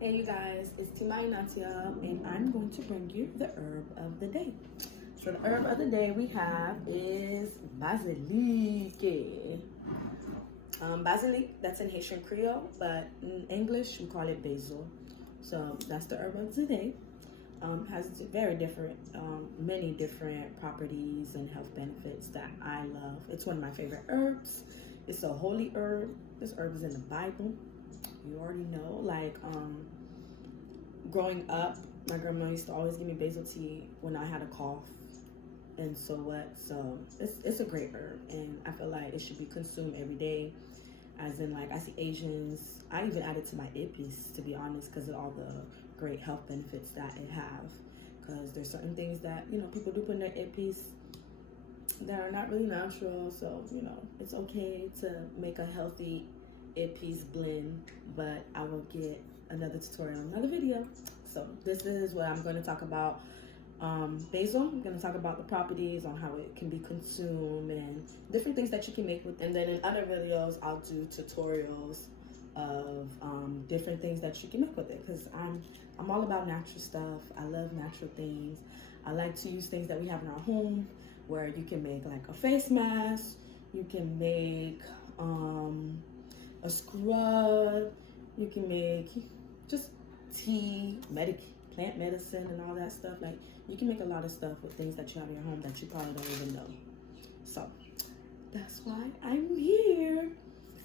Hey you guys, it's Tima Natia, and I'm going to bring you the herb of the day. So the herb of the day we have is Bazilik. Bazilik, that's in Haitian Creole, but in English we call it basil. So that's the herb of the day. Has very different, many different properties and health benefits that I love. It's one of my favorite herbs. It's a holy herb. This herb is in the Bible. You already know, like growing up, my grandma used to always give me basil tea when I had a cough and so what. So it's a great herb, and I feel like it should be consumed every day. As in, like, I see Asians, I even add it to my ippies, to be honest, because of all the great health benefits that it have. Because there's certain things that, you know, people do put in their ippies that are not really natural. So, you know, it's okay to make a healthy ippies blend, but I will get another tutorial, another video. So this is what I'm going to talk about. Basil, I'm going to talk about the properties on how it can be consumed and different things that you can make with. And then in other videos, I'll do tutorials of different things that you can make with it, because I'm all about natural stuff. I love natural things. I like to use things that we have in our home, where you can make like a face mask, you can make a scrub, you can make just tea, plant medicine and all that stuff. Like, you can make a lot of stuff with things that you have in your home that you probably don't even know. So that's why I'm here.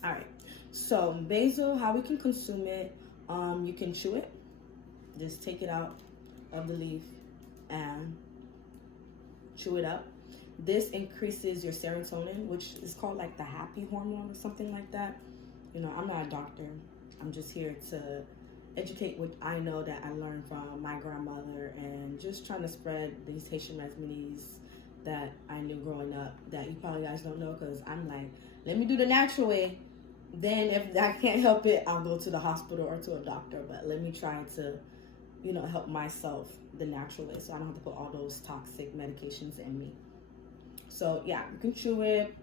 All right, so basil, how we can consume it, you can chew it. Just take it out of the leaf and chew it up. This increases your serotonin, which is called like the happy hormone or something like that. You know, I'm not a doctor. I'm just here to educate what I know that I learned from my grandmother, and just trying to spread these Haitian remedies that I knew growing up that you probably guys don't know, because I'm like, let me do the natural way. Then if I can't help it, I'll go to the hospital or to a doctor. But let me try to, you know, help myself the natural way, so I don't have to put all those toxic medications in me. So yeah, you can chew it.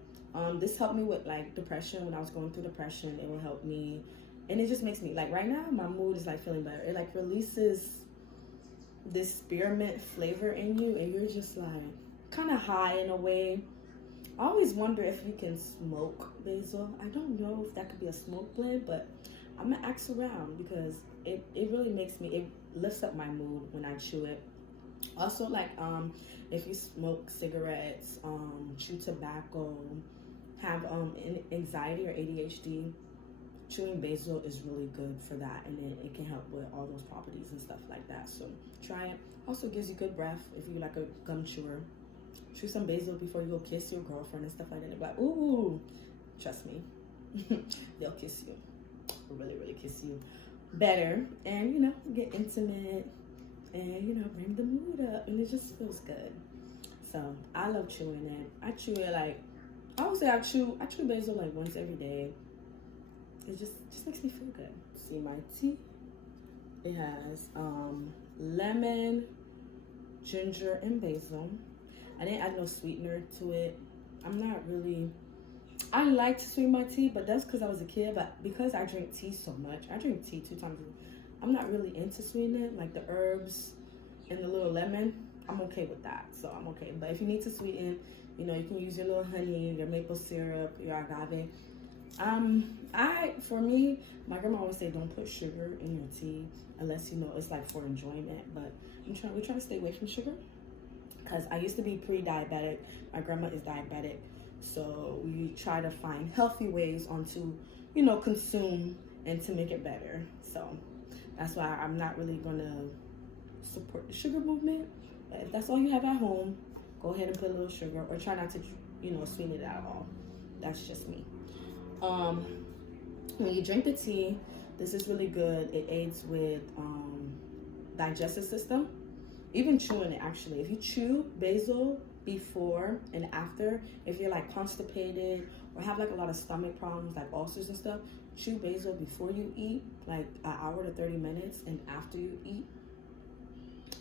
This helped me with like depression. When I was going through depression, it will help me. And it just makes me, like, right now, my mood is like feeling better. It like releases this spearmint flavor in you, and you're just like kind of high in a way. I always wonder if you can smoke basil. I don't know if that could be a smoke blend, but I'm gonna ask around, because it really makes me, it lifts up my mood when I chew it. Also, like, if you smoke cigarettes, chew tobacco, have anxiety or ADHD, chewing basil is really good for that, and then it can help with all those properties and stuff like that. So try it. Also gives you good breath if you like a gum chewer. Chew some basil before you go kiss your girlfriend and stuff like that. They're like, ooh, trust me, they'll kiss you, really kiss you better, and, you know, get intimate, and, you know, bring the mood up, and it just feels good. So I love chewing it. I chew it like, I would say I chew basil like once every day. It just makes me feel good. See my tea. It has lemon, ginger, and basil. I didn't add no sweetener to it. I'm not really, I like to sweeten my tea, but that's because I was a kid. But because I drink tea so much, I drink tea 2 times a week, I'm not really into sweetening it. Like the herbs and the little lemon, I'm okay with that. So I'm okay. But if you need to sweeten, you know, you can use your little honey, your maple syrup, your agave. For me, my grandma always say don't put sugar in your tea unless, you know, it's like for enjoyment. But we're trying to stay away from sugar, because I used to be pre-diabetic. My grandma is diabetic, so we try to find healthy ways to, you know, consume and to make it better. So that's why I'm not really gonna support the sugar movement. But if that's all you have at home, go ahead and put a little sugar, or try not to, you know, sweeten it at all. That's just me. When you drink the tea, this is really good. It aids with digestive system. Even chewing it, actually. If you chew basil before and after, if you're like constipated or have like a lot of stomach problems, like ulcers and stuff, chew basil before you eat, like an hour to 30 minutes, and after you eat.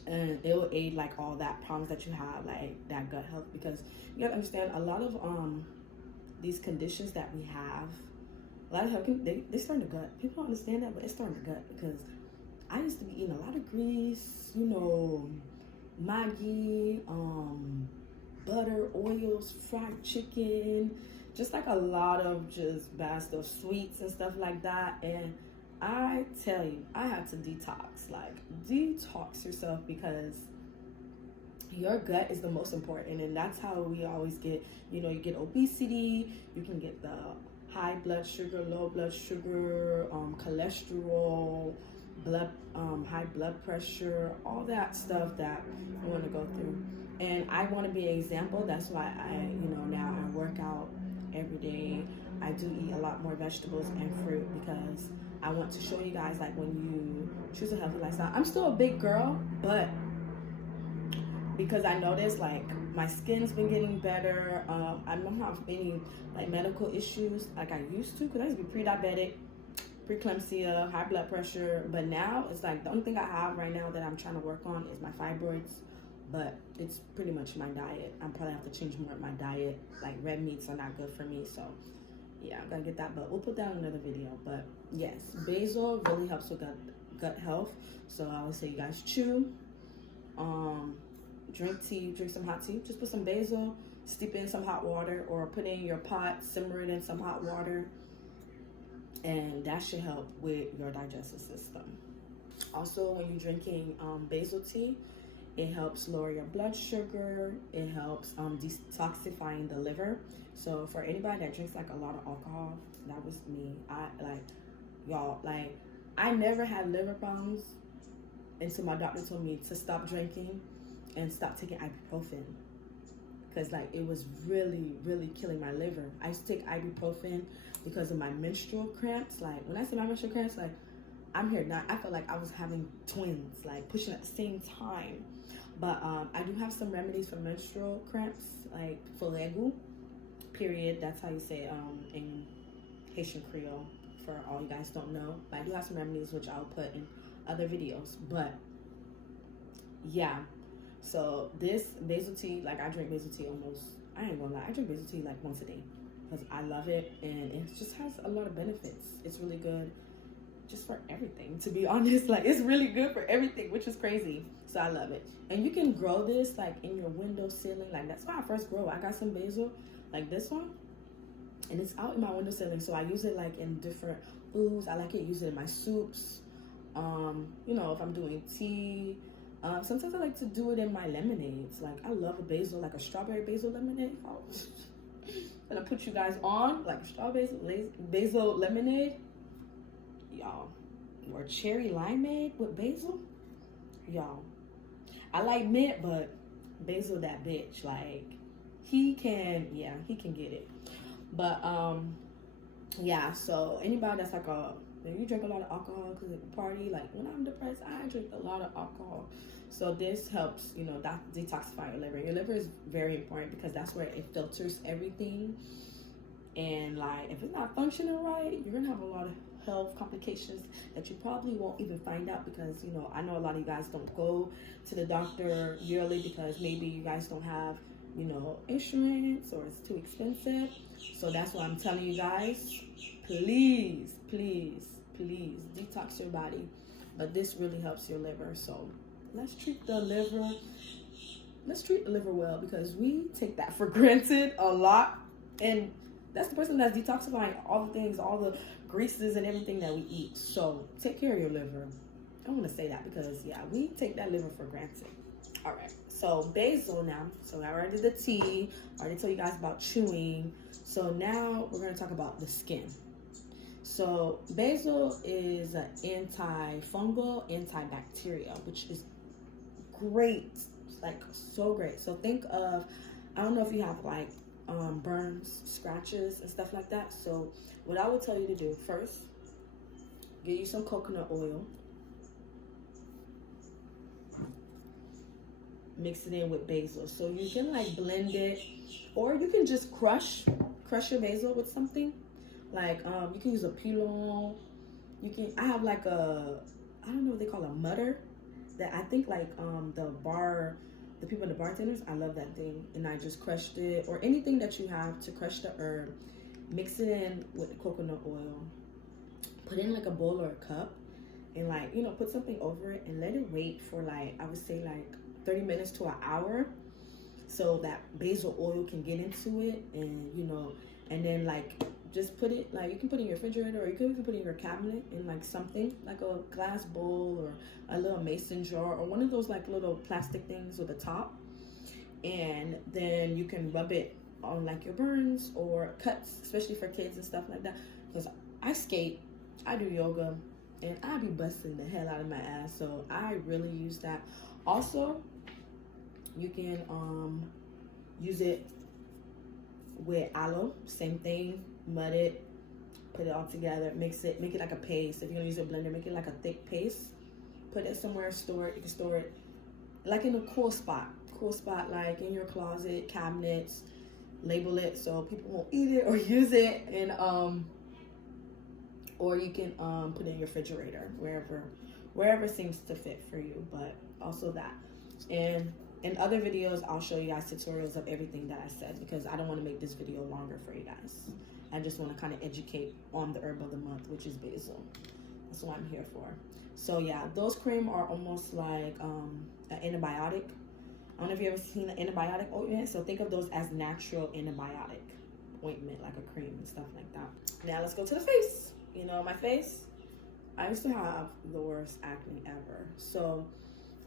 And it will aid like all that problems that you have, like that gut health, because you gotta understand a lot of these conditions that we have, a lot of health, they start in the gut. People don't understand that, but it starts in the gut, because I used to be eating a lot of grease, you know, Maggi, butter, oils, fried chicken, just like a lot of just bad stuff, sweets and stuff like that. And I tell you, I had to detox, like detox yourself, because your gut is the most important. And that's how we always get, you know, you get obesity, you can get the high blood sugar, low blood sugar, cholesterol, high blood pressure, all that stuff that you want to go through. And I want to be an example. That's why now I work out every day. I do eat a lot more vegetables and fruit, because I want to show you guys, like, when you choose a healthy lifestyle. I'm still a big girl, but because I noticed, like, my skin's been getting better. I don't have any, like, medical issues like I used to, because I used to be pre-diabetic, preeclampsia, high blood pressure. But now it's like the only thing I have right now that I'm trying to work on is my fibroids. But it's pretty much my diet. I'm probably have to change more of my diet. Like, red meats are not good for me, so yeah, I'm gonna get that. But we'll put that in another video. But yes, basil really helps with gut health. So I always say, you guys chew, drink tea, drink some hot tea. Just put some basil, steep it in some hot water, or put it in your pot, simmer it in some hot water, and that should help with your digestive system. Also, when you're drinking basil tea, it helps lower your blood sugar. It helps detoxifying the liver. So for anybody that drinks like a lot of alcohol, that was me. I never had liver problems until my doctor told me to stop drinking and stop taking ibuprofen, because like it was really, really killing my liver. I used to take ibuprofen because of my menstrual cramps. Like, when I say my menstrual cramps, like, I'm here now. I felt like I was having twins, like pushing at the same time. But I do have some remedies for menstrual cramps, like folegu, period. That's how you say it in Haitian Creole, for all you guys don't know. But I do have some remedies, which I'll put in other videos. But yeah, so this basil tea, like, I drink basil tea almost, I ain't gonna lie, I drink basil tea like once a day, because I love it, and it just has a lot of benefits. It's really good just for everything, to be honest. Like, it's really good for everything, which is crazy. So I love it. And you can grow this like in your window ceiling. Like, that's why I first grow. I got some basil like this one, and it's out in my window ceiling. So I use it like in different foods. I like it, use it in my soups. You know, if I'm doing tea. Sometimes I like to do it in my lemonades. Like, I love a basil, like a strawberry basil lemonade. Oh, I'm gonna put you guys on like strawberry basil lemonade, y'all, or cherry limeade with basil, y'all. I like mint, but Basil that bitch. Like, he can get it. But yeah, so anybody that's like if you drink a lot of alcohol because of a party, like when I'm depressed, I drink a lot of alcohol. So this helps, you know, detoxify your liver. Your liver is very important because that's where it filters everything. And like, if it's not functioning right, you're gonna have a lot of health complications that you probably won't even find out, because, you know, I know a lot of you guys don't go to the doctor yearly because maybe you guys don't have, you know, insurance, or it's too expensive. So that's why I'm telling you guys, please detox your body. But this really helps your liver. So let's treat the liver well, because we take that for granted a lot. And that's the person that's detoxifying all the things, all the greases and everything that we eat. So take care of your liver. I want to say that because, yeah, we take that liver for granted. All right, so basil now. So I already did the tea. I already told you guys about chewing. So now we're going to talk about the skin. So basil is an antifungal, antibacterial, which is great, like so great. So think of, I don't know if you have like burns, scratches, and stuff like that. So what I would tell you to do first, get you some coconut oil, mix it in with basil. So you can like blend it, or you can just crush your basil with something. Like you can use a pilon. I have like a, I don't know what they call a mutter, that I think like the people, the bartenders, I love that thing. And I just crushed it, or anything that you have to crush the herb, mix it in with the coconut oil, put it in like a bowl or a cup, and like, you know, put something over it and let it wait for like, I would say like 30 minutes to an hour, so that basil oil can get into it. And you know, and then like just put it, like you can put it in your refrigerator, or you can even put it in your cabinet in like something like a glass bowl or a little mason jar or one of those like little plastic things with a top. And then you can rub it on like your burns or cuts, especially for kids and stuff like that. Because I skate, I do yoga, and I be busting the hell out of my ass, so I really use that. Also, you can use it with aloe, same thing. Mud it, put it all together, mix it, make it like a paste. If you're gonna use a blender, make it like a thick paste. Put it somewhere, store it. You can store it like in a cool spot like in your closet, cabinets. Label it so people won't eat it or use it, and or you can put it in your refrigerator, wherever seems to fit for you. But also that, and in other videos I'll show you guys tutorials of everything that I said, because I don't want to make this video longer for you guys. I just want to kind of educate on the herb of the month, which is basil. That's what I'm here for. So yeah, those cream are almost like an antibiotic. I don't know if you've ever seen an antibiotic ointment. So think of those as natural antibiotic ointment, like a cream and stuff like that. Now let's go to the face. You know, my face, I used to have the worst acne ever. So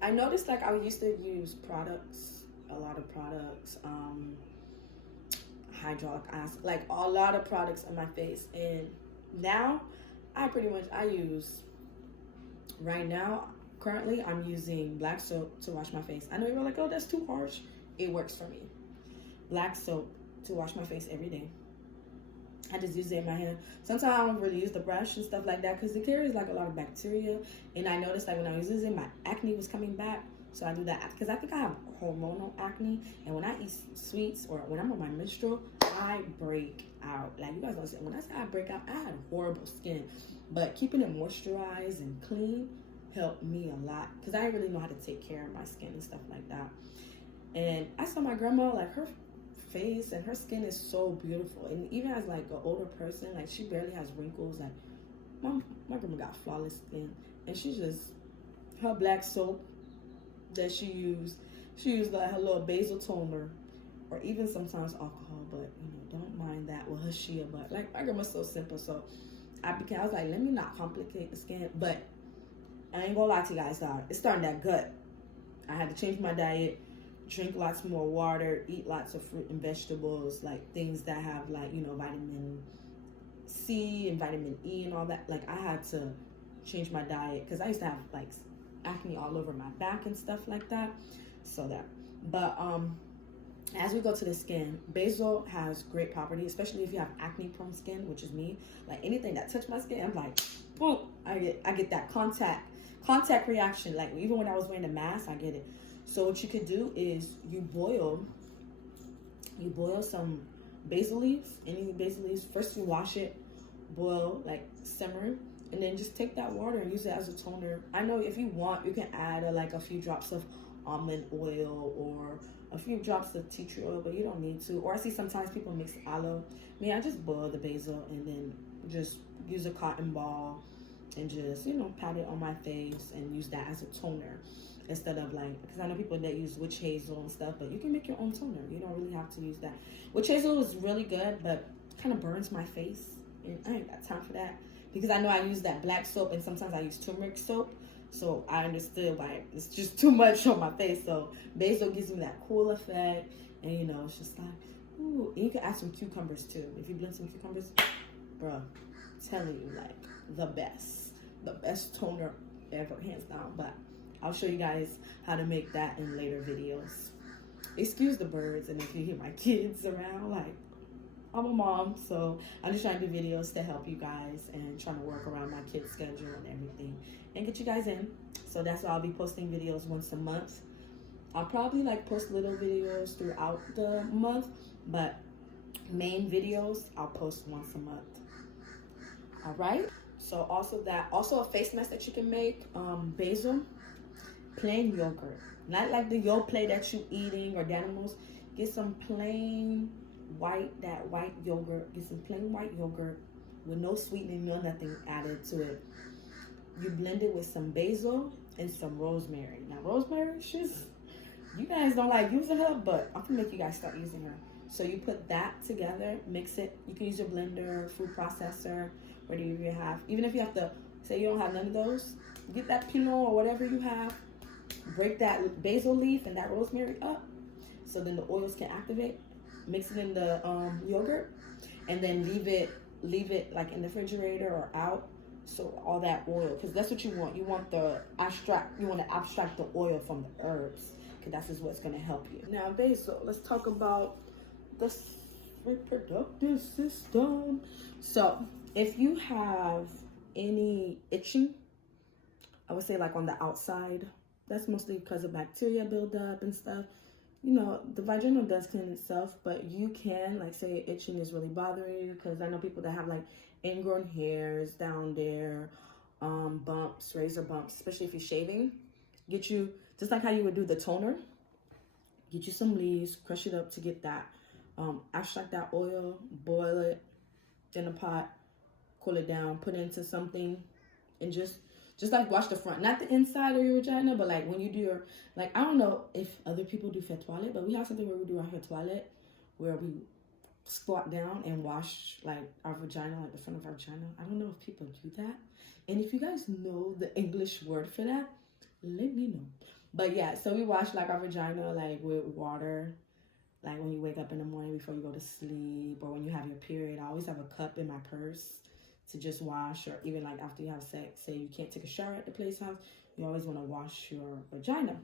I noticed like I used to use products, a lot of products, hydraulic acid, like a lot of products on my face. And now I use, right now, currently I'm using black soap to wash my face. I know you're like, oh, that's too harsh. It works for me. Black soap to wash my face every day. I just use it in my hand. Sometimes I don't really use the brush and stuff like that, because it carries like a lot of bacteria. And I noticed like when I was using it, my acne was coming back. So I do that because I think I have hormonal acne, and when I eat sweets or when I'm on my menstrual, I break out. Like, you guys don't say, when I say I break out, I had horrible skin. But keeping it moisturized and clean helped me a lot, because I didn't really know how to take care of my skin and stuff like that. And I saw my grandma, like her face and her skin is so beautiful. And even as like an older person, like she barely has wrinkles. Like my grandma got flawless skin, and she just, her black soap that she used like her little basil toner, or even sometimes alcohol, but you know, don't mind that with her shea. But like my grandma's so simple, so I was like, let me not complicate the skin. But I ain't gonna lie to you guys, it's starting that gut. I had to change my diet, drink lots more water, eat lots of fruit and vegetables, like things that have like, you know, vitamin C and vitamin E and all that. Like I had to change my diet, because I used to have like acne all over my back and stuff like that. So that, but as we go to the skin, basil has great property, especially if you have acne prone skin, which is me. Like anything that touch my skin, I'm like, boom, I get that contact reaction. Like even when I was wearing a mask, I get it. So what you could do is you boil some basil leaves, any basil leaves. First you wash it, boil, like simmer, and then just take that water and use it as a toner. I know if you want, you can add like a few drops of almond oil or a few drops of tea tree oil, but you don't need to. Or I see sometimes people mix aloe. Me, I just boil the basil and then just use a cotton ball and just, you know, pat it on my face and use that as a toner, instead of like, because I know people that use witch hazel and stuff, but you can make your own toner. You don't really have to use that. Witch hazel is really good, but kind of burns my face, and I ain't got time for that, because I know I use that black soap, and sometimes I use turmeric soap. So I understood why it's just too much on my face. So basil gives me that cool effect, and you know, it's just like, ooh. And you can add some cucumbers too. If you blend some cucumbers, bro, I'm telling you, like the best toner ever, hands down. But I'll show you guys how to make that in later videos. Excuse the birds, and if you hear my kids around, like, I'm a mom, so I'm just trying to do videos to help you guys and trying to work around my kids' schedule and everything and get you guys in. So that's why I'll be posting videos once a month. I'll probably like post little videos throughout the month, but main videos I'll post once a month. All right. So also a face mask that you can make, basil, plain yogurt, not like the Yoplait that you eating or Danimals. Get some plain white yogurt. Get some plain white yogurt with no sweetening, no nothing added to it. you blend it with some basil and some rosemary. Now, rosemary, you guys don't like using her, but I'm gonna make you guys start using her. So you put that together, mix it. You can use your blender, food processor, whatever you have. Even if you have to, say you don't have none of those, get that Pinot or whatever you have, break that basil leaf and that rosemary up, so then the oils can activate. Mix it in the yogurt, and then leave it like in the refrigerator or out, so all that oil, because that's what you want. You want to abstract the oil from the herbs, because that's just what's going to help you. Now, basil, let's talk about the reproductive system. So if you have any itching, I would say like on the outside, that's mostly because of bacteria buildup and stuff. You know, the vaginal does clean itself, but you can, like, say itching is really bothering you, because I know people that have like ingrown hairs down there, bumps, razor bumps, especially if you're shaving. Get you, just like how you would do the toner, get you some leaves, crush it up to get that, extract that oil, boil it in a pot, cool it down, put it into something, and just like wash the front, not the inside of your vagina, but like when you do your, like, I don't know if other people do fait toilette, but we have something where we do our fait toilette, where we squat down and wash like our vagina, like the front of our vagina. I don't know if people do that. And if you guys know the English word for that, let me know. But yeah, so we wash like our vagina like with water, like when you wake up in the morning before you go to sleep, or when you have your period. I always have a cup in my purse to just wash, or even like after you have sex, say you can't take a shower at the place house, you always want to wash your vagina.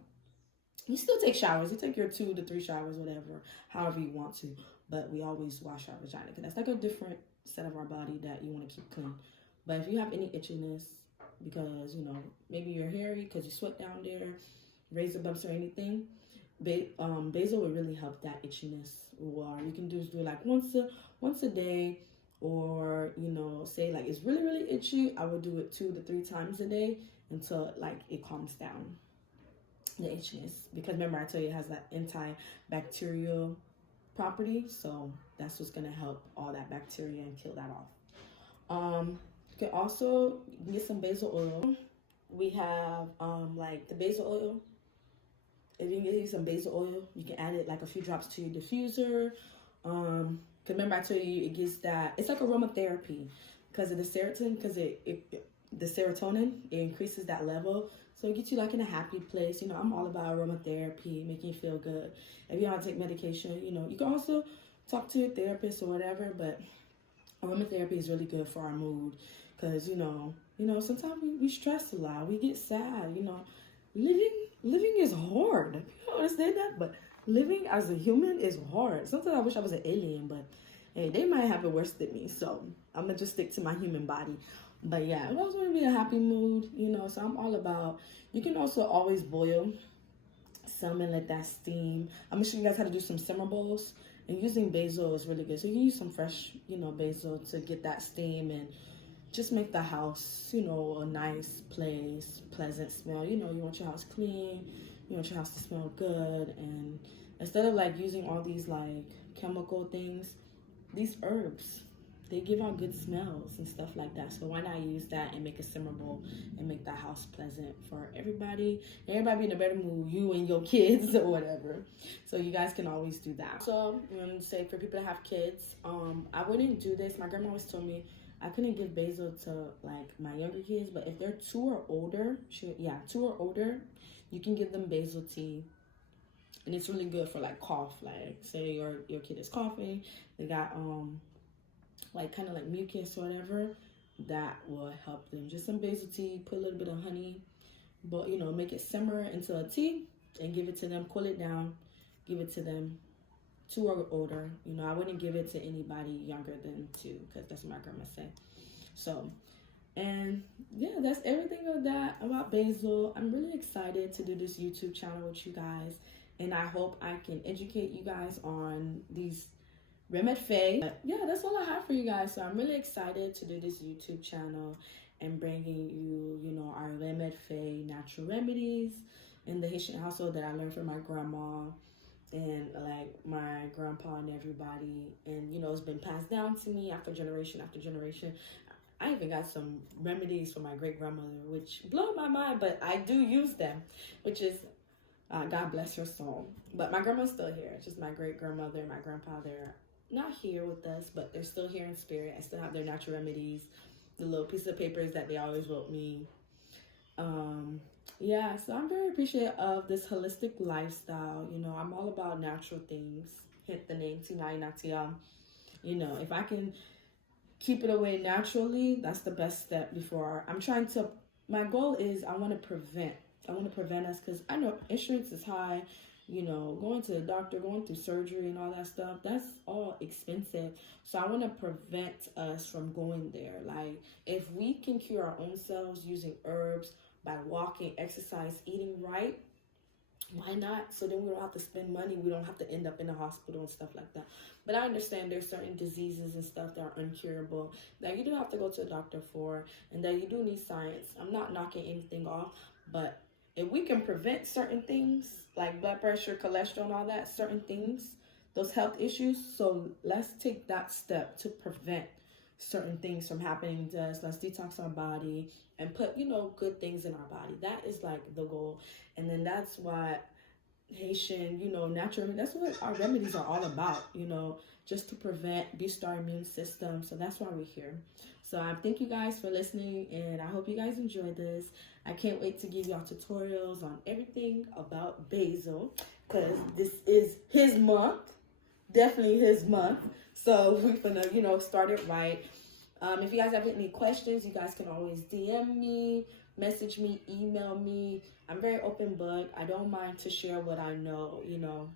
You still take showers, you take your 2 to 3 showers, whatever, however you want to, but we always wash our vagina, because that's like a different set of our body that you want to keep clean. But if you have any itchiness, because, you know, maybe you're hairy because you sweat down there, razor bumps or anything, basil will really help that itchiness. Or you can do like once a day, or, you know, say like it's really, really itchy, I would do it 2 to 3 times a day until like it calms down, the itchiness. Because remember, I told you it has that antibacterial property, so that's what's gonna help all that bacteria and kill that off. You can also get some basil oil. We have like the basil oil. If you can get some basil oil, you can add it like a few drops to your diffuser. Cause remember I told you it gives that, it's like aromatherapy because of the serotonin, because the serotonin, it increases that level, so it gets you like in a happy place. You know, I'm all about aromatherapy, making you feel good. If you don't take medication, you know, you can also talk to your therapist or whatever, but aromatherapy is really good for our mood, because you know sometimes we stress a lot, we get sad. You know, living is hard. You don't understand that, but living as a human is hard. Sometimes I wish I was an alien, but hey, they might have it worse than me, so I'm gonna just stick to my human body. But yeah, I always want to be in a happy mood, you know, so I'm all about, you can also always boil some and let that steam. I'm gonna show you guys how to do some simmer bowls, and using basil is really good. So you can use some fresh, you know, basil to get that steam and just make the house, you know, a nice place, pleasant smell. You know, you want your house clean, you want your house to smell good, and instead of like using all these like chemical things, these herbs, they give out good smells and stuff like that. So why not use that and make a simmer bowl and make the house pleasant for everybody be in a better mood, you and your kids or whatever. So you guys can always do that. So I'm gonna say, for people that have kids, I wouldn't do this. My grandma always told me I couldn't give basil to like my younger kids, but if they're 2 or older, 2 or older, you can give them basil tea. And it's really good for like cough. Like say your kid is coughing, they got like kind of like mucus or whatever, that will help them. Just some basil tea, put a little bit of honey, but you know, make it simmer into a tea and give it to them, cool it down, give it to them 2 or older. You know, I wouldn't give it to anybody younger than 2, because that's what my grandma said. So, and yeah, that's everything of that about basil. I'm really excited to do this YouTube channel with you guys, and I hope I can educate you guys on these remedy. Yeah, that's all I have for you guys. So I'm really excited to do this YouTube channel and bringing you, you know, our remedy, natural remedies in the Haitian household that I learned from my grandma and like my grandpa and everybody. And you know, it's been passed down to me after generation after generation. I even got some remedies for my great grandmother, which blow my mind, but I do use them, which is God bless her soul. But my grandma's still here. It's just my great grandmother, my grandpa, they're not here with us, but they're still here in spirit. I still have their natural remedies, the little piece of papers that they always wrote me. Yeah, so I'm very appreciative of this holistic lifestyle. You know, I'm all about natural things. Hit the name Tinai Natiam. You know, if I can keep it away naturally, that's the best step. Before I'm trying to, my goal is I want to prevent us, because I know insurance is high, you know, going to the doctor, going through surgery and all that stuff, that's all expensive. So I want to prevent us from going there. Like, if we can cure our own selves using herbs, by walking, exercise, eating right, why not? So then we don't have to spend money. We don't have to end up in the hospital and stuff like that. But I understand there's certain diseases and stuff that are incurable that you do have to go to a doctor for, and that you do need science. I'm not knocking anything off, but if we can prevent certain things like blood pressure, cholesterol, and all that, certain things, those health issues, so let's take that step to prevent certain things from happening to us. Let's detox our body and put, you know, good things in our body. That is like the goal. And then that's what Haitian, you know, natural, that's what our remedies are all about, you know, just to prevent, boost our immune system. So that's why we're here. So I thank you guys for listening, and I hope you guys enjoyed this. I can't wait to give y'all tutorials on everything about basil, because this is his month. Definitely his month. So we're gonna, you know, start it right. If you guys have any questions, you guys can always DM me, message me, email me. I'm very open book. I don't mind to share what I know, you know.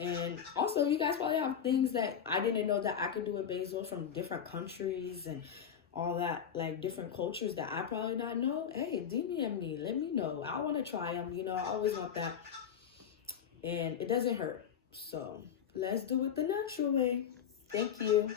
And also, you guys probably have things that I didn't know that I could do with basil from different countries and all that, like different cultures that I probably not know. Hey, DM me, let me know. I want to try them, you know. I always want that. And it doesn't hurt. So let's do it the natural way. Thank you.